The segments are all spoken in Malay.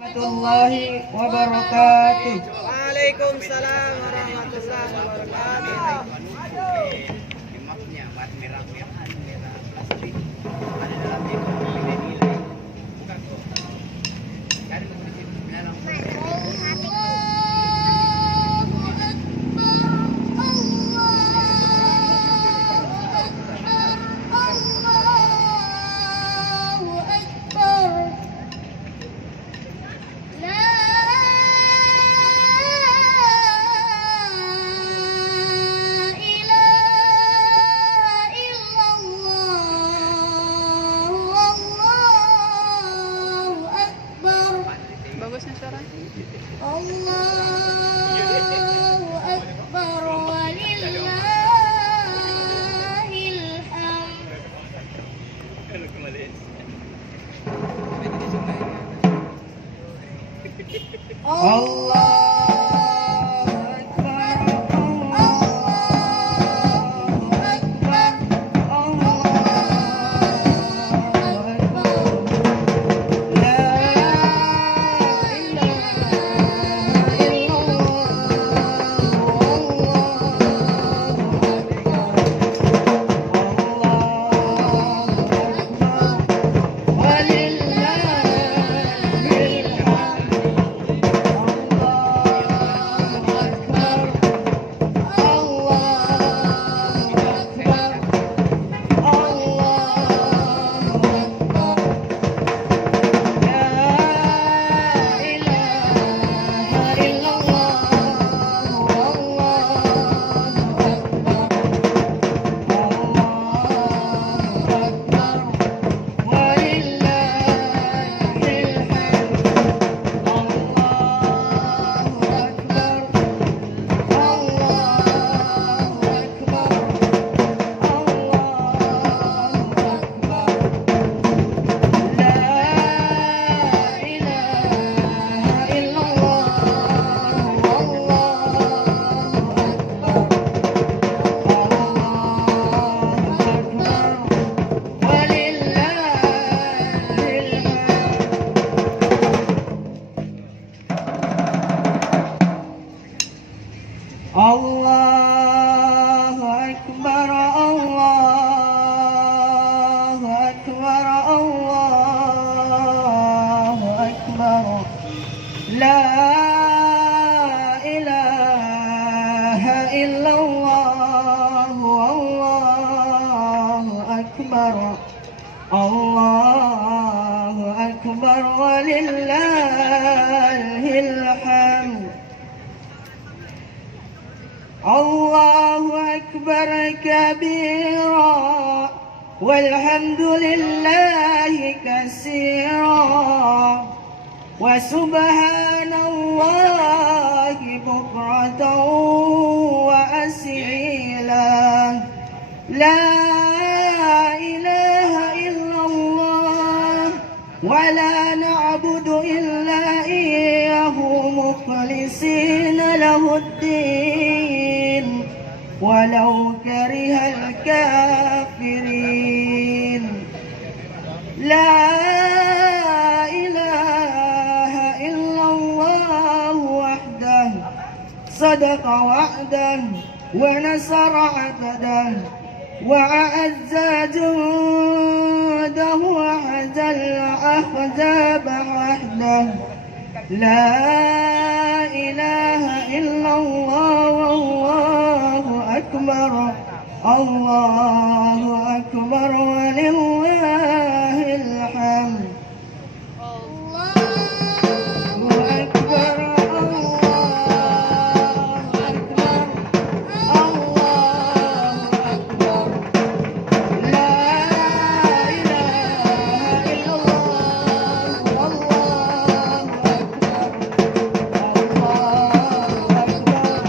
Warahmatullahi wabarakatuh. Waalaikumsalam warahmatullahi wabarakatuh. Bagusnya suara. Allahu Akbar walillahil hamd. Allah. Allahu Akbar, Allahu Akbar, Allahu Akbar. La ilaha illallah, Allahu Akbar. Allahu Akbar walillahil hamd. Allahu Akbar kabira walhamdulillahi katsira wa subhanallahi bukratan wa asila. La ilaha illallah wa la na'budu illa iyyahu mukhlisina lahuddin walau karihal kafirin. La ilaha illallah wahdah sadaqa wa'dah wa nasara 'abdah wa a'azza jundahu wa hazal ahzab wahdah. La ilaha illallah wallahu akbar. Allahu akbar walillahil hamd. Allahu akbar, Allahu akbar, Allahu akbar. La ilaha illallah, wallahu akbar. Allahu akbar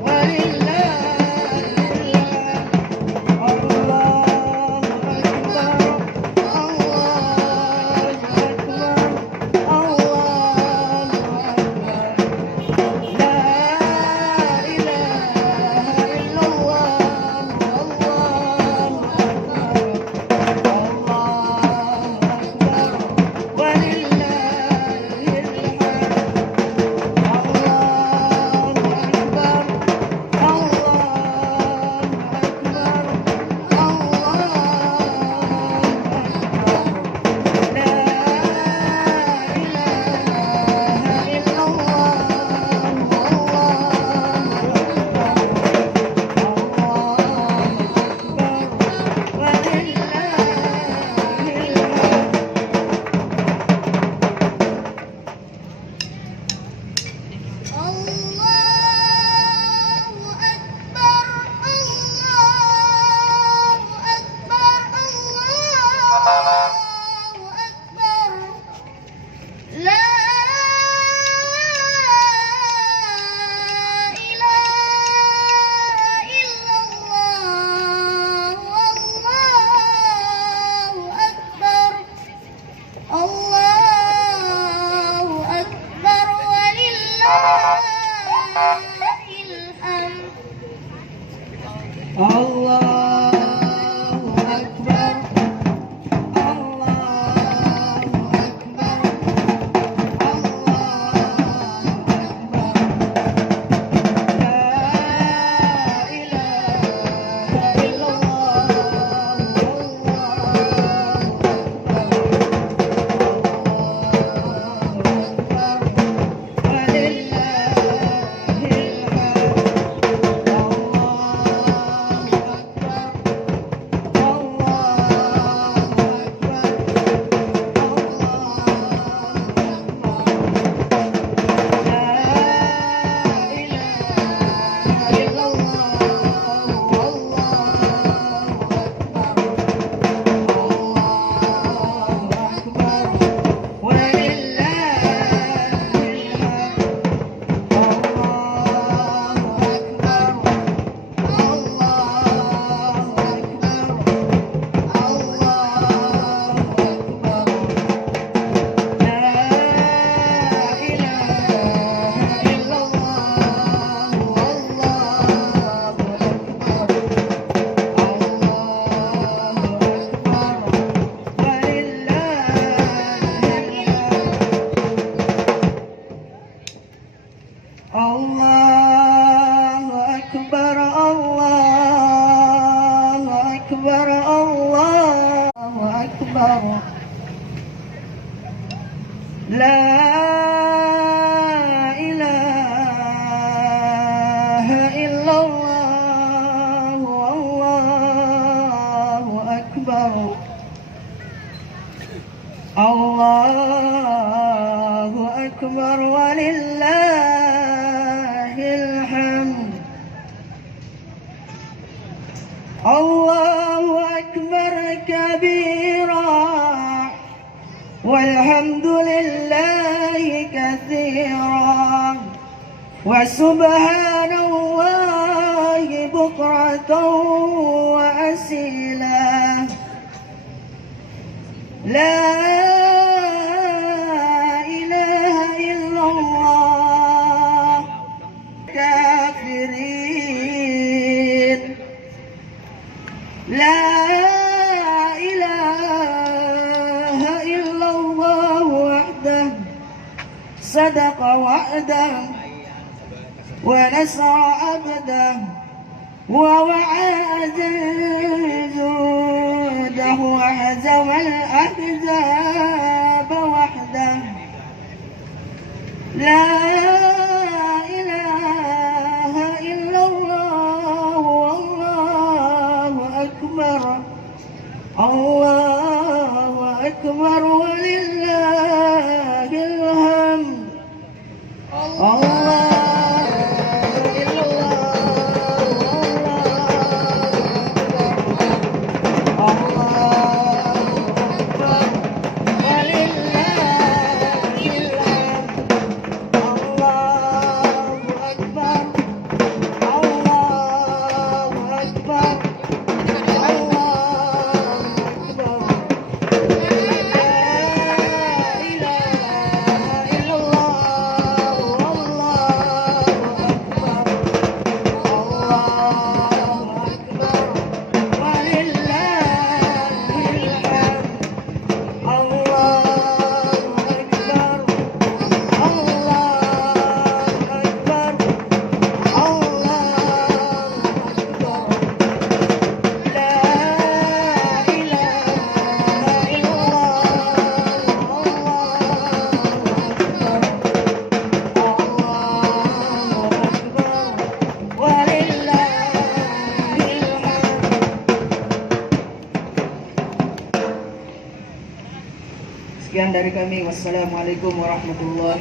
walillahil hamd. Allahu akbar. أكبر ولله الحمد الله أكبر كبيرا والحمد لله كثيرا وسبحان الله بكرة وأصيلا لا إله إلا الله كافرين لا إله إلا الله وحده صدق وعده ونصر عبده ووعد جنده وهزم الأحزاب وحده لا إله إلا الله والله أكبر الله أكبر ولله الحمد الله Sekian dari kami. Wassalamualaikum warahmatullahi